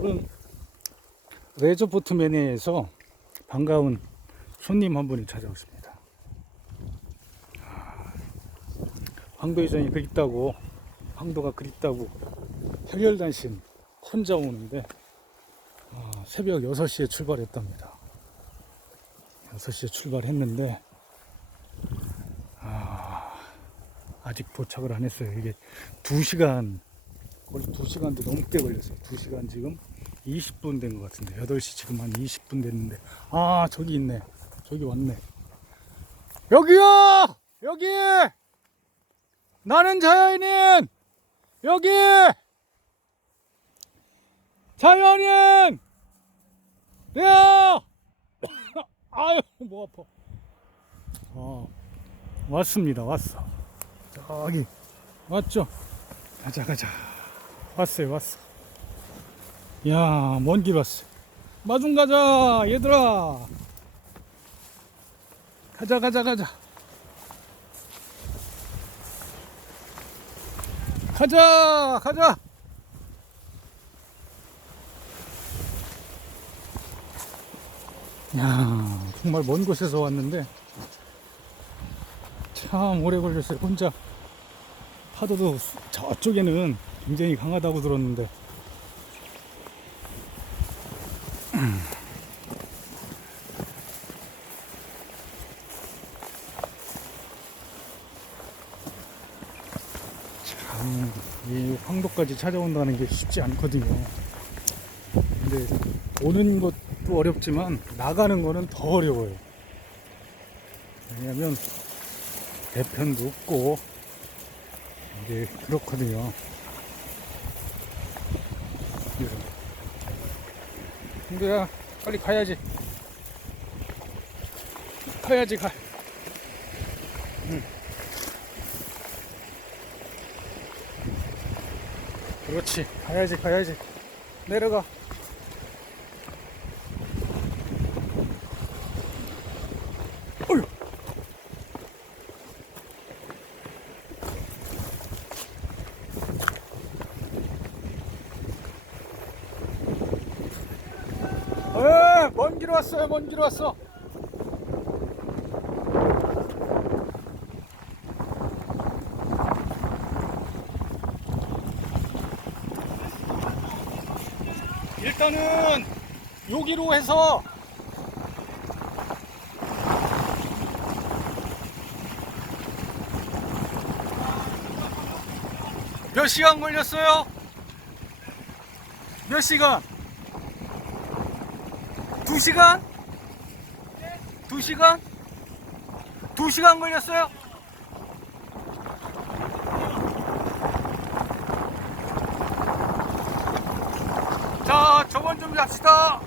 오늘은 레저포트 매니에서 반가운 손님 한 분이 찾아오십니다. 아, 황도 이전이 그립다고, 황도가 그립다고 해결단신 혼자 오는데 아, 새벽 6시에 출발했답니다. 6시에 출발했는데 아, 아직 도착을 안 했어요. 이게 2시간 거의 2시간도 넘게 걸렸어요. 2시간 지금 20분 된 것 같은데 8시 지금 한 20분 됐는데 아 저기 있네. 저기 왔네. 여기요! 여기! 나는 자연인! 여기! 자연인! 네! 아유 뭐 아파. 어 왔습니다. 왔어. 저기 왔죠? 가자 가자. 왔어요 왔어. 야, 먼 길 왔어. 마중 가자, 얘들아. 가자, 가자, 가자. 가자, 가자. 야, 정말 먼 곳에서 왔는데 참 오래 걸렸어요. 혼자 파도도 저쪽에는 굉장히 강하다고 들었는데 참, 이 황도까지 찾아온다는 게 쉽지 않거든요. 근데 오는 것도 어렵지만 나가는 거는 더 어려워요. 왜냐면 대편도 없고 이게 그렇거든요. 근데야 빨리 가야지. 가야지 가. 응. 그렇지 가야지 가야지 내려가. 어휴. 에, 먼길 왔어요, 먼길 왔어. 일단은 여기로 해서 몇 시간 걸렸어요? 몇 시간? 두 시간? 두 시간? 두 시간 걸렸어요? 자, 저번 좀 잡시다.